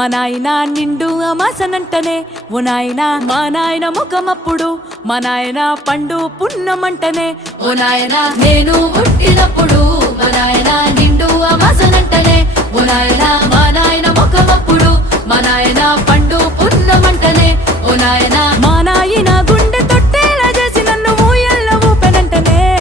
మా నాయన నిండు అమాసనంటనే ఓ నాయన మా నాయన ముఖమప్పుడు మా నాయన పండు పున్నమంటనే ఓ నాయన నేను పుట్టినప్పుడు మా నాయన నిండు అమాసనంటనే ఓ నాయన మా నాయన ముఖమప్పుడు మా నాయన పండు పున్నమంటనే ఓ నాయన మా